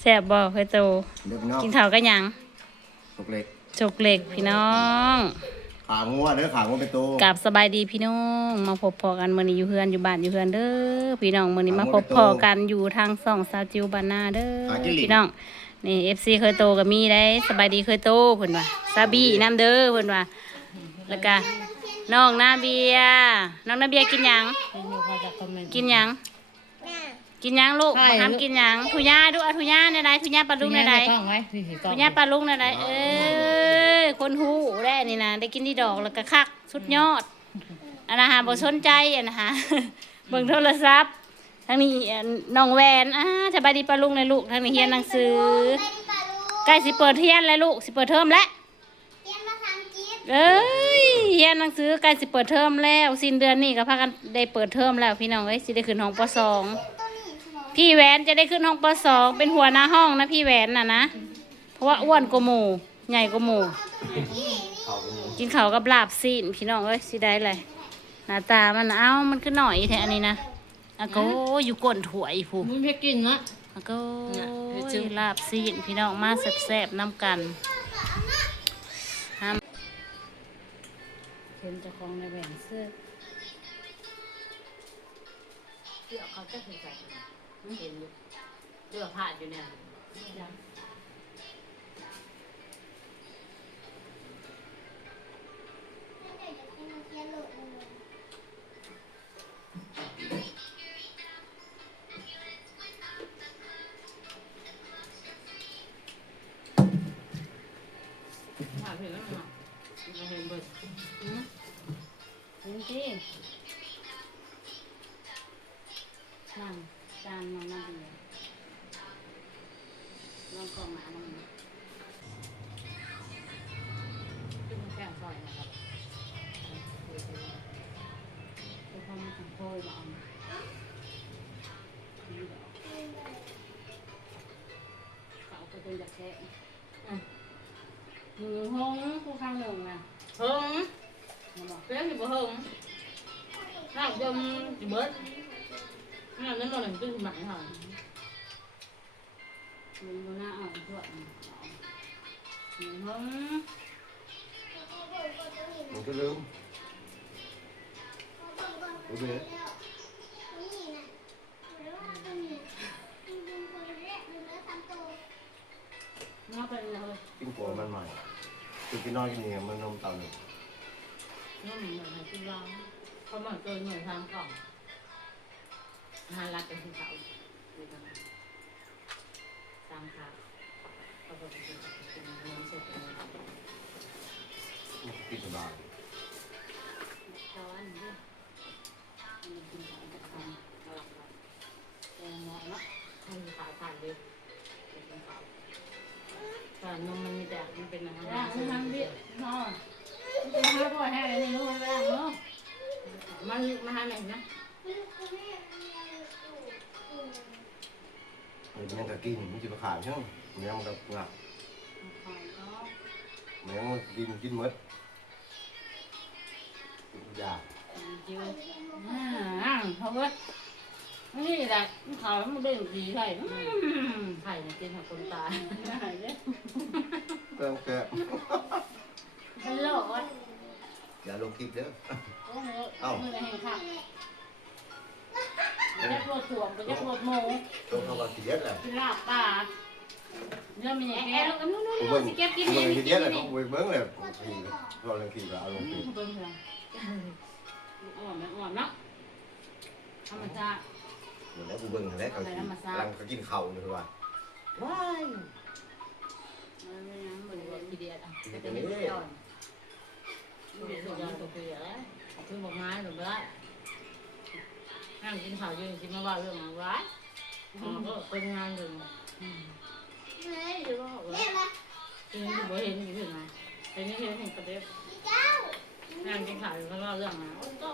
แซ่บบ่เคยโต เดี๋ยวพี่น้องกินข้าวก็ยังตกเล็กจกเหล็กพี่น้อง ขางัวเด้อขางัวเป็นตัวกับสบายดีพี่น้อง มาพบพอกันมื้อนี้อยู่เฮือนอยู่บ้านอยู่เฮือนเด้อพี่น้องมื้อนี้มาพบพอกันอยู่ทางส่องซาวจิวบานนาเด้อพี่น้องนี่ FC เคยโตก็มีได้สบายดีเคยโตเพิ่นว่าซาบี้น้ำเด้อเพิ่นว่าแล้วก็น้องนาเบียร์น้องนาเบียร์กินหยังกินหยัง กินหยังลูกใช่ มาทำกินหยังทุย่าดูเอาทุย่าในใดทุย่าปลาลุงในใดต้องไว้สี่สิบทุย่าปลาลุงในใดเอ้ยคนหูได้นี่นะได้กินที่ดอกแล้วก็คักสุดยอดอันนะฮะบ่สนใจอันนะฮะเบิ่งโทรศัพท์ทางนี้อันน้องแหวนอ่าสบายดีปลาลุงเลยลูกทางนี้เรียนหนังสือใกล้สิเปิดเรียนแล้วลูกสิเปิดเทอมแล้ว เรียนภาษาอังกฤษเอ้ยเรียนหนังสือใกล้สิเปิดเทอมแล้ว สิ้นเดือนนี้ก็พากันได้เปิดเทอมแล้วพี่น้องเอ้ยสิได้ขึ้นห้องปสองตัวนี้ใช่ไหม พี่แหวนจะได้ขึ้นห้องปสองเป็นหัวหน้าห้องนะพี่แหวนน่ะนะ เพราะว่าอ้วนกว่าหมูใหญ่กว่าหมูนี่นี่เขาเป็นงูกินข้าวกับลาบซีนพี่น้องเอ้ยสิได้เลยหน้าตามันน่ะเอ้ามันคือหน่อยแท้อันนี้นะอะโกอยู่ก้นถ้วยผู้มึงเพียกินเนาะอะโกเนี่ยเดี๋ยวจึงลาบซีนพี่น้องมาแซ่บๆน้ำกันห้ามเห็นเจ้าของในแหวนเสื้อเดี๋ยวเขาจะถึงใส่เห็นอยู่เดือผ่านอยู่เนี่ยเรียนโหลดเลยผ่านเห็นแล้วเนาะเราเห็นเบิดหืมเห็นที่นั่ง จานมานั่งเลยลองกองหมาลองมาขึ้นแก้มซอยนะครับเดี๋ยวพอมาถึงโพยมาเอามานี่ดอเขาก็เป็นจากแค่หนึ่งหงคู่ข้างหนึ่งนะเฮิงเพื่อนอยู่บ่เฮิงน้ำจมอยู่เบิด น้ำนั้นมันหนึ่งตึ้งหมักหน่อยมึงดูหน้าอ่อนด้วยหนึ่งห้องมันก็ลืมรู้ไหมมาเป็นเลยกินกัวมันใหม่คือกินน้อยกินเนี่ยมันนมเต่าหนึ่งน้ำเหมือนให้กินร้อนเขาเหมือนเกินเหมือนทางกล่อง หารักกันที่เขาตามข่าวเขาบอกว่าเป็นน้ำเสร็จแล้วกินสบายช้อนด้วยมันกินของกับคำแกงเหมาะเนาะให้ขาวผ่านเลยเป็นขาวแต่นมมันมีแต่มันเป็นอะไรร่างมันทั้งเบี้ยนอนมันมาด้วยให้อะไรนี่รู้ไมร่างเนาะมันมาหาไหนนะ มันยังกะกินมันจะมาขายใช่ไหมมันยังมันก็งับคอยก็มันยังมันกินกินหมดอยากจิวอ่าเขาว่านี่แหละเขามันเบ่งดีใช่ไข่เนี่ยกินของคนตายเติมแกะมันโลดอย่าลงคลิปเด้อโอ้โหมือแห่งค่ะ จะปวดถ่วงจะปวดโมลงเข้ามาทีเดียดแหละกินลาบปลาเนื้อมันอย่างแก่ลูกนู้นนู้นผมเบิ่งสิเก็บกินผมนี่เบิ่งนี่ทีกิเดียนดเลยนี่ผมเบิ่งเลยทีเราลงคลิปแล้วเอาลงคลิปเบิ่งเลยอ่อนนะอ่อนเนาะธรรมชาติเดี๋ยวแล้วกูเบิ่งแล้วเขากินกำลังเขากินเข่าเนี่ยคือว่าว้ายมันไม่ยังเหมือนตัวกันพีเดียอะจะเป็นนิดย่อนตัวเดียวตัวเดียวแล้วคือบอกไม้หรือว่าห้า มกินข้าวเยอะกินมาว่าเรื่องอะไรอ๋อก็เป็นงานหนึ่งเฮ้ยหรือว่าบอกว่ากินอยู่บ่เห็นอยู่ที่ไหนเป็นนี่เห็นเห็นกระเด็บห้ามกินข้าวอยู่ข้างนอกเรื่องนะก็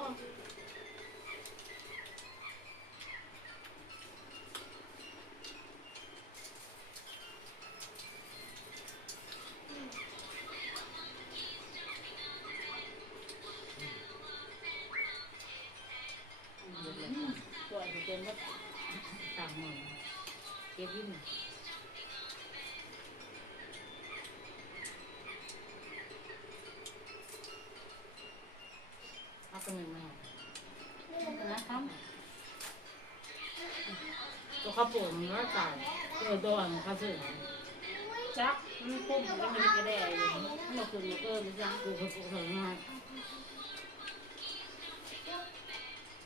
ตัวจะเป็นว่าตามหมื่นเก็บยิ้มเอาตัวหนึ่งมานะครับตัวข้าวโพดมันก็จ่ายตัวตัวอันข้าวซื้อจักมันปุ้มก็มันกระแดอยู่มันบ่ขึ้นเกินเลยจ้ะกูก็กูเห็นมา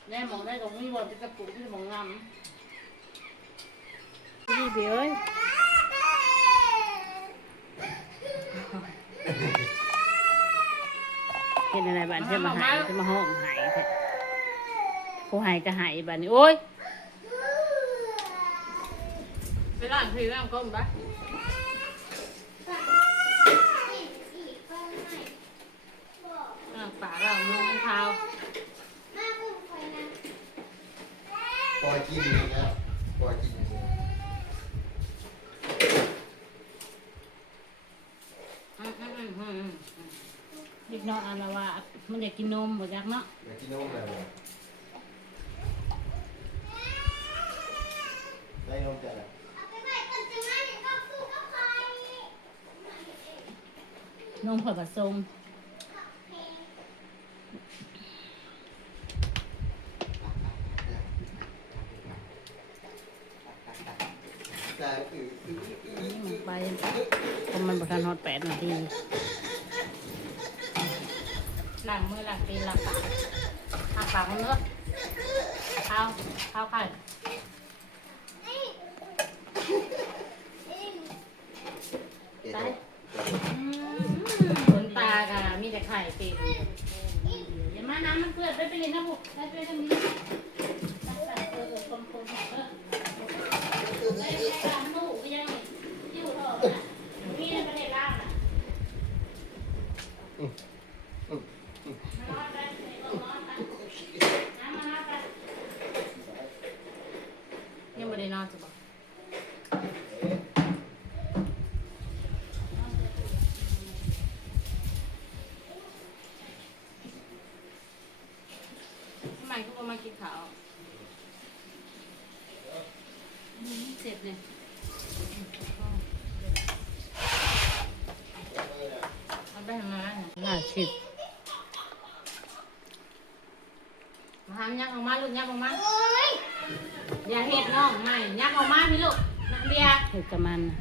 แม่หมองได้ตรงนี้บ่เป็นกระปุกที่หมองงำนี่เบี้ยเอ้ยเห็นอะไรบ้านจะมาหายจะมาห้องหายแท้ผู้หายก็หายบ้านนี้โอ้ยไปร้านพี่ร้านก้มปะอีกอีกคนใหม่บอกร้านป่าเราเมืองมันเท้ามาอุ้มคอยนะ อยกินอย่างเงี้ยปล่อยกินอย่างเงี้ยอืมอืมอืมอืมอืมเด็กน้อยอันละว่าดมันอยากกินนมบ่จักเนาะอยากกินนมอะไรวได้นมจ้ะน่ะเอาไปไว้อนมาเดี๋ยวก็สู้กับใครนมผผสม แต่อืออืออือ ลง ไปเพราะมันบ่ทันฮอดแปดนาทีล้างมือล้างตีนล้างปากล้างปากมันเนื้อะข้าวข้าวไข่เอ๊ะไปขนตากะมีแต่ไข่เต็มอย่ามาน้ำมันเปื้อนไปไปเลยนะพวกไปไปทางนี้ไปไปเออเออคนคนเออไปไปตามลูกก็ยังอยู่เถอะนะมีในประเทศลาวน่ะมานอนไปไปนอนไปน้ำมานอนไป ยังไม่ได้นอนจะบอกทำไมเขาบอกมากินข้าว อืมเสร็จเนี่ย เอาไปทำงานเนี่ย ห้า สิบมาทำยักษ์ออกมาลูกยักษ์ออกมาโอ้ยอย่าเห็ดน้องไม่ยักษ์ออกมาพี่ลูกนักเบียร์เห็ดกับมันน่ะ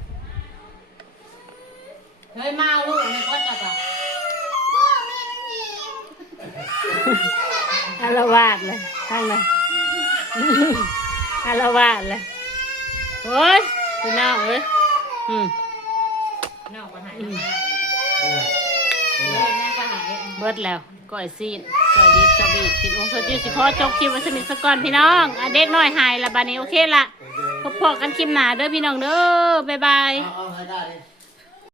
เฮ้ยมาเอาลูกในวัดจ้ะจ้ะพ่อแม่มันหิวอารวาสเลยทั้งนั้นอารวาสเลยโอ้ยพี่น้องเอ้ยอืมน้องก็หายมาเฮ้ยแม่ก็หาย เบิดแล้วก้อยซีนก้อยดิบสบีกินองค์โซจิสิขอจบคลิปไว้สนิทสกก่อนพี่น้องอะเด็กน้อยหายละบานี้โอเคละพบพอกันคลิปหน้าเด้อพี่น้องเด้อบ๊ายบาย เอาเอาให้ได้ดิ